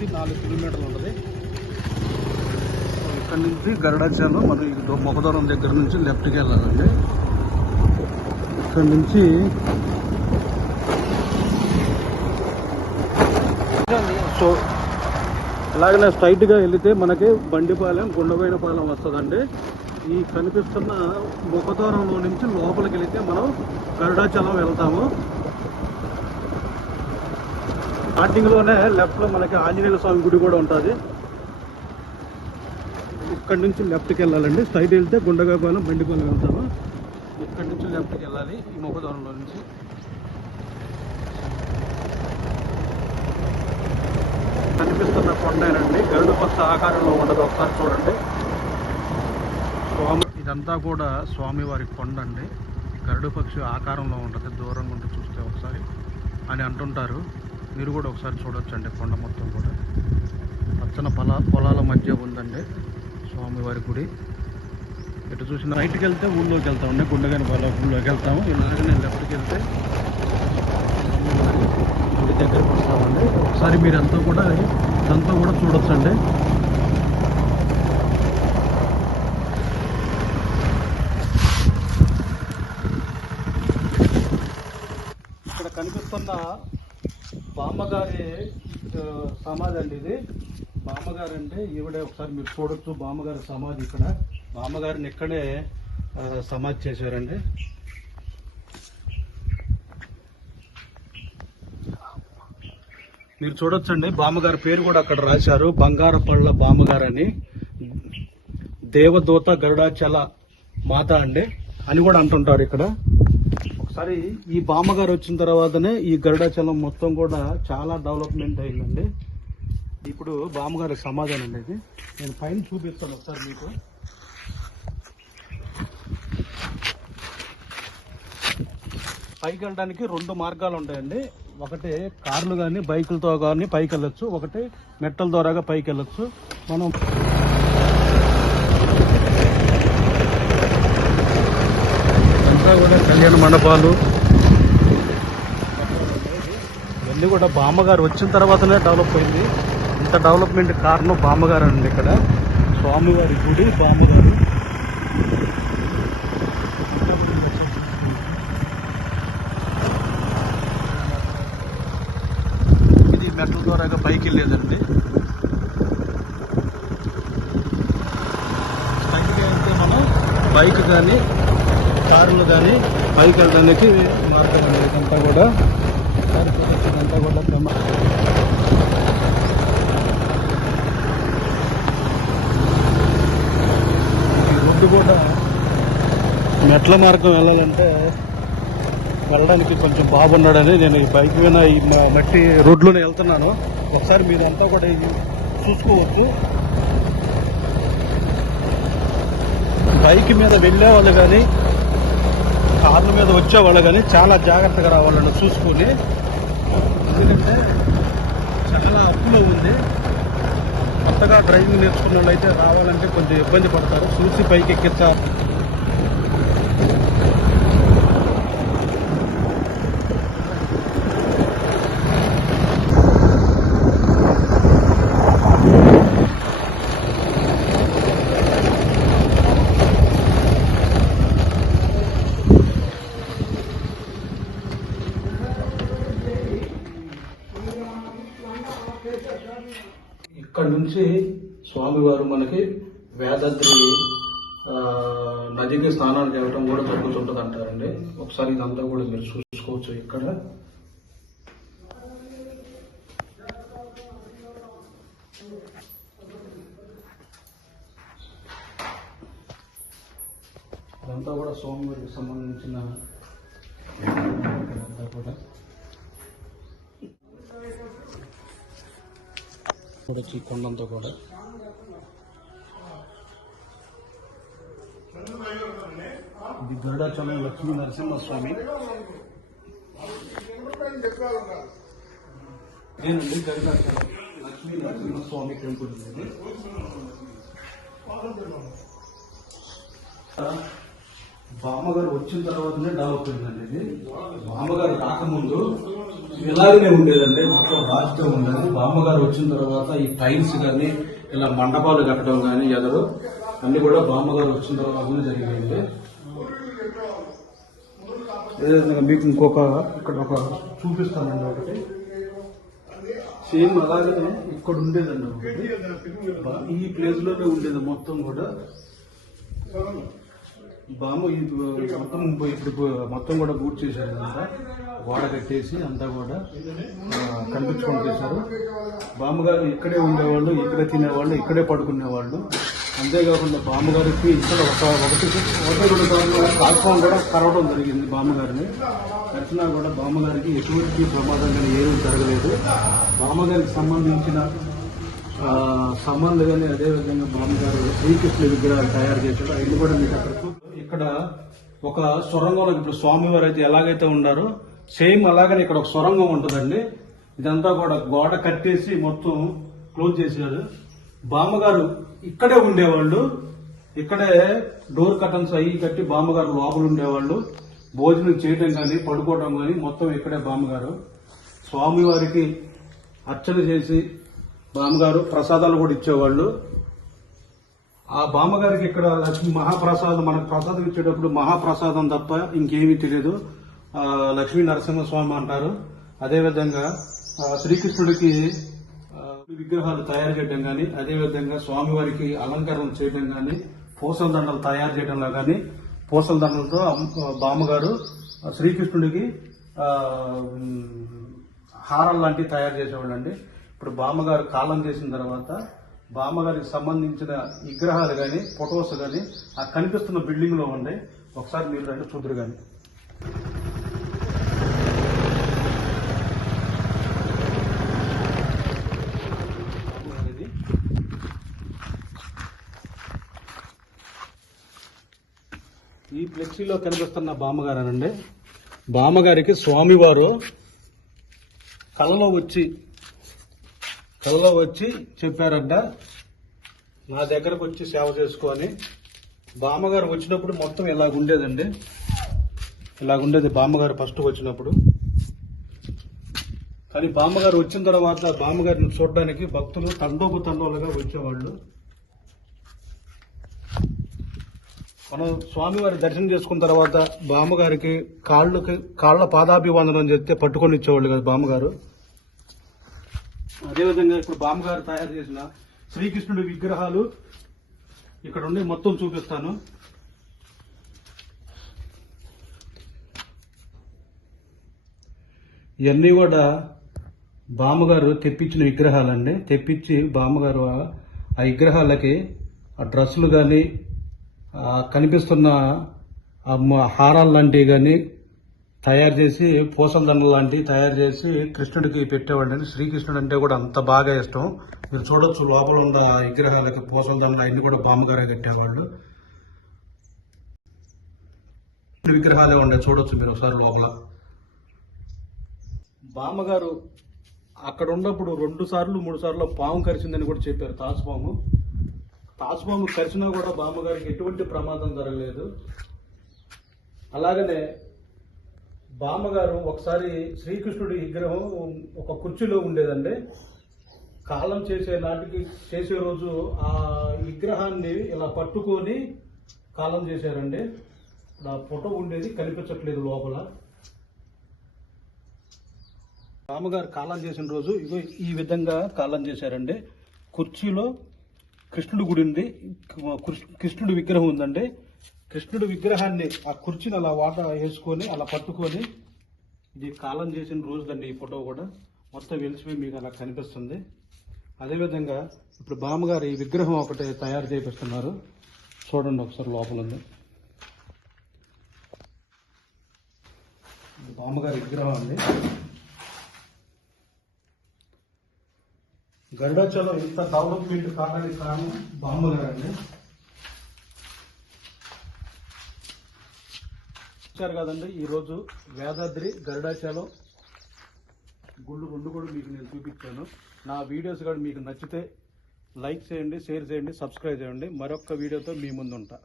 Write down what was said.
నుంచి 4 కిలోమీటర్లు ఉంటుంది. ఇక్కడ నుంచి గరుడాచలం మనం మొగదూరం దగ్గర నుంచి లెఫ్ట్కి వెళ్ళాలండి. ఇక్కడ నుంచి సో అలాగనే స్ట్రైట్గా వెళితే మనకి బండిపాలెం గుండబోయినపాలెం వస్తుందండి. ఈ కనిపిస్తున్న ముఖదూరంలో నుంచి లోపలికి వెళితే మనం గరుడాచలం వెళ్తాము. స్టార్టింగ్లోనే లెఫ్ట్లో మనకి ఆంజనేయ స్వామి గుడి కూడా ఉంటుంది. ఇక్కడ నుంచి లెఫ్ట్కి వెళ్ళాలండి. స్ట్రైట్ వెళ్తే గుండగాపాలెం బండిపాలెం వెళ్తాము. ఇక్కడ నుంచి లెఫ్ట్కి వెళ్ళాలి ఈ ముఖదూరంలో నుంచి. కనిపిస్తున్న కొండేనండి, గరుడ పక్ష ఆకారంలో ఉండదు. ఒకసారి చూడండి. ఇదంతా కూడా స్వామివారి కొండ అండి. గరుడ పక్షి ఆకారంలో ఉంటుంది దూరం నుండి చూస్తే ఒకసారి అని అంటుంటారు. మీరు కూడా ఒకసారి చూడొచ్చండి. కొండ మొత్తం కూడా పచ్చన పొలాల మధ్య ఉందండి స్వామివారి గుడి. ఇటు చూసిన రైట్కి వెళ్తే ఊళ్ళోకి వెళ్తామండి, గుండగానిపాలెం ఊళ్ళోకి వెళ్తాము. ఇలాగనే లెఫ్ట్కి వెళ్తే స్వామివారి గుడి దగ్గరకు వస్తామండి. ఒకసారి మీరంతా కూడా ఇదంతా కూడా చూడొచ్చండి. ఇక్కడ కనిపిస్తున్న బామ్మగారి సమాధి అండి. ఇది బామ్మగారు అంటే ఈవిడే. ఒకసారి మీరు చూడొచ్చు బామ్మగారి సమాధి. ఇక్కడ బామ్మగారిని ఇక్కడే సమాధి చేశారండి. మీరు చూడొచ్చండి, బామ్మగారి పేరు కూడా అక్కడ రాశారు, బంగారపళ్ళ బామ్మగారు అని. దేవదూత గరుడాచల మాత అండి అని కూడా అంటుంటారు ఇక్కడ. ఒకసారి ఈ బామ్మగారు వచ్చిన తర్వాతనే ఈ గరుడాచలం మొత్తం కూడా చాలా డెవలప్మెంట్ అయిందండి. ఇప్పుడు బామ్మగారి సమాధానం అండి ఇది. నేను పైన చూపిస్తాను ఒకసారి మీకు. పైకి వెళ్ళడానికి 2 మార్గాలు ఉంటాయండి. ఒకటి కార్లు కానీ బైకులతో కానీ పైకి వెళ్ళొచ్చు, ఒకటి మెట్టల ద్వారాగా పైకి వెళ్ళొచ్చు. మనం అంతా కూడా కళ్యాణ మండపాలు ఇవన్నీ కూడా బామ్మగారు వచ్చిన తర్వాతనే డెవలప్ అయింది. ఇంత డెవలప్మెంట్ కారణం బామ్మగారు అండి. ఇక్కడ స్వామివారి గుడి, బామ్మగారు. ఇది మెట్ల ద్వారాగా పైకి వెళ్ళేదండి. పైకి వెళ్తే మనం బైక్ కానీ కార్లు కానీ పైకి వెళ్ళడానికి మార్గం అండి. ఇదంతా కూడా ఈ రోడ్డు కూడా మెట్ల మార్గం వెళ్ళాలంటే వెళ్ళడానికి కొంచెం బాగున్నాడని నేను ఈ బైక్ మీద ఈ మట్టి రోడ్లోనే వెళ్తున్నాను. ఒకసారి మీరంతా కూడా చూసుకోవచ్చు. బైక్ మీద వెళ్ళే వాళ్ళు కానీ కార్ల మీద వచ్చేవాళ్ళు కానీ చాలా జాగ్రత్తగా రావాలని చూసుకొని, ఎందుకంటే చాలా అప్పులో ఉంది. కొత్తగా డ్రైవింగ్ నేర్చుకున్న వాళ్ళు అయితే రావాలంటే కొంచెం ఇబ్బంది పడతారు. చూసి పైకి ఎక్కించాలి. ఇక్కడ నుంచి స్వామివారు మనకి వేదాద్రి నదికి స్నానాలు చేయడం కూడా జరుగుతుంటుంది అంటారండి. ఒకసారి ఇదంతా కూడా మీరు చూసుకోవచ్చు. ఇక్కడ ఇదంతా కూడా స్వామివారికి సంబంధించిన కూడా చూడొచ్చు. ఈ కొండంతా కూడా ఇది గరుడాచలం లక్ష్మీ నరసింహస్వామి. ఇదేనండి గరుడాచలం లక్ష్మీ నరసింహస్వామి టెంపుల్. ఇది బామ్మగారు వచ్చిన తర్వాతనే డెవలప్ అయిందండి. ఇది బామ్మగారు రాకముందు ఇలాగనే ఉండేదండి, మొత్తం రాష్ట్రం ఉండేది. బామ్మగారు వచ్చిన తర్వాత ఈ టైల్స్ కానీ ఇలా మండపాలు కట్టడం కానీ ఎదరు అన్ని కూడా బామ్మగారు వచ్చిన తర్వాత జరిగింది. అదేవిధంగా మీకు ఇంకొక ఇక్కడ ఒక చూపిస్తానండి, ఒకటి సేమ్ అలాగనే ఇక్కడ ఉండేదండి ఒకటి, ఈ ప్లేస్ లోనే ఉండేది మొత్తం కూడా. బామ్మ మొత్తం ఇప్పుడు మొత్తం కూడా బూట్ చేశారు, అంతా గోడ కట్టేసి అంతా కూడా కనిపించుకొని చేశారు. బామ్మగారు ఇక్కడే ఉండేవాళ్ళు, ఇక్కడే తినేవాళ్ళు, ఇక్కడే పడుకునేవాళ్ళు. అంతేకాకుండా బామ్మగారికి ఇక్కడ ఒకటి రెండు సార్లు ప్లాట్ఫామ్ కూడా కరవడం జరిగింది. బామ్మగారిని వచ్చినా కూడా బామ్మగారికి ఎటువంటి ప్రమాదం కానీ ఏమీ జరగలేదు. బామ్మగారికి సంబంధించిన సామాన్లు కానీ అదేవిధంగా బామ్మగారు శ్రీకృష్ణ విగ్రహాలు తయారు చేశారు. అవి కూడా మీకు అక్కడ ఇక్కడ ఒక సొరంగంలో ఇప్పుడు స్వామివారు అయితే ఎలాగైతే ఉన్నారో సేమ్ అలాగనే ఇక్కడ ఒక సొరంగం ఉంటుందండి. ఇదంతా కూడా గోడ కట్టేసి మొత్తం క్లోజ్ చేశారు. బామ్మగారు ఇక్కడే ఉండేవాళ్ళు, ఇక్కడే డోర్ కర్టన్స్ అయ్యి కట్టి బామ్మగారు లోపల ఉండేవాళ్ళు. భోజనం చేయడం కానీ పడుకోవడం కానీ మొత్తం ఇక్కడే బామ్మగారు. స్వామివారికి అర్చన చేసి బామ్మగారు ప్రసాదాలు కూడా ఇచ్చేవాళ్ళు. ఆ బామ్మగారికి ఇక్కడ లక్ష్మీ మహాప్రసాదం, మనకు ప్రసాదం ఇచ్చేటప్పుడు మహాప్రసాదం తప్ప ఇంకేమీ తెలియదు. లక్ష్మీ నరసింహస్వామి అంటారు. అదేవిధంగా శ్రీకృష్ణుడికి విగ్రహాలు తయారు చేయడం కానీ, అదేవిధంగా స్వామివారికి అలంకరణ చేయడం కానీ, పూసల దండలు తయారు చేయడంలో కానీ, పూసల దండలతో బామ్మగారు శ్రీకృష్ణుడికి హారం లాంటివి తయారు చేసేవాళ్ళు అండి. ఇప్పుడు బామ్మగారు కాలం చేసిన తర్వాత బామ్మగారికి సంబంధించిన విగ్రహాలు కానీ ఫొటోస్ కానీ ఆ కనిపిస్తున్న బిల్డింగ్ లో ఉన్నాయి. ఒకసారి మీరు రండి చూద్దరు కానీ. ఈ ఫ్లెక్సీలో కనిపిస్తున్న బామ్మగారేనండి. బామ్మగారికి స్వామివారు కలలో వచ్చి చెప్పారంట, నా దగ్గరకు వచ్చి సేవ చేసుకొని. బామ్మగారు వచ్చినప్పుడు మొత్తం ఇలాగుండేదండి, ఇలాగుండేది బామ్మగారు ఫస్ట్ వచ్చినప్పుడు. కానీ బామ్మగారు వచ్చిన తర్వాత బామ్మగారిని చూడడానికి భక్తులు తండోలుగా వచ్చేవాళ్ళు. మనం స్వామివారి దర్శనం చేసుకున్న తర్వాత బామ్మగారికి కాళ్ళ పాదాభివందనం చేస్తే పట్టుకొని ఇచ్చేవాళ్ళు కదా బామ్మగారు. అదేవిధంగా ఇప్పుడు బామ్మగారు తయారు చేసిన శ్రీకృష్ణుడి విగ్రహాలు ఇక్కడ ఉండి మొత్తం చూపిస్తాను. ఇవన్నీ కూడా బామ్మగారు తెప్పించిన విగ్రహాలండి. తెప్పించి బామ్మగారు ఆ విగ్రహాలకి ఆ డ్రెస్సులు కానీ కనిపిస్తున్న హారాలు లాంటివి కానీ తయారు చేసి, పూసల దండలు లాంటివి తయారు చేసి కృష్ణుడికి పెట్టేవాళ్ళని. శ్రీకృష్ణుడు అంటే కూడా అంత బాగా ఇష్టం. మీరు చూడొచ్చు లోపల ఉన్న విగ్రహాలకి పూసల దండలు అన్ని కూడా బామ్మగారే కట్టేవాళ్ళు. విగ్రహాలే ఉండే చూడొచ్చు మీరు ఒకసారి లోపల. బామ్మగారు అక్కడ ఉన్నప్పుడు 2 సార్లు 3 సార్లు పాము కరిచిందని కూడా చెప్పారు. తాచుపాము కరిచినా కూడా బామ్మగారికి ఎటువంటి ప్రమాదం జరగలేదు. అలాగనే బామ్మగారు ఒకసారి శ్రీకృష్ణుడి విగ్రహం ఒక కుర్చీలో ఉండేదండి. కాలం చేసే రోజు ఆ విగ్రహాన్ని ఇలా పట్టుకొని కాలం చేశారండి. ఆ ఫోటో ఉండేది, కనిపించట్లేదు లోపల. బామ్మగారు కాలం చేసిన రోజు ఇగో ఈ విధంగా కాలం చేశారండి. కుర్చీలో కృష్ణుడి గుడి ఉంది, కృష్ణుడి విగ్రహం ఉందండి. కృష్ణుడి విగ్రహాన్ని ఆ కుర్చీని అలా వేసుకొని అలా పట్టుకొని ఇది కాలం చేసిన రోజుదండి. ఈ ఫోటో కూడా మొత్తం వెలిసిపోయి మీకు అలా కనిపిస్తుంది. అదేవిధంగా ఇప్పుడు బామ్మగారు ఈ విగ్రహం ఒకటి తయారు చేపిస్తున్నారు. చూడండి ఒకసారి లోపల ఉంది బామ్మగారి విగ్రహం అండి. గరుడాచలం ఇంత డెవలప్మెంట్ కావడానికి కారణం బామ్మగారండి. చూశారు కదండి, ఈరోజు వేదాద్రి గరుడాచలం గుళ్ళు 2 కూడా మీకు నేను చూపించాను. నా వీడియోస్ కూడా మీకు నచ్చితే లైక్ చేయండి, షేర్ చేయండి, సబ్స్క్రైబ్ చేయండి. మరొక వీడియోతో మీ ముందు ఉంటా.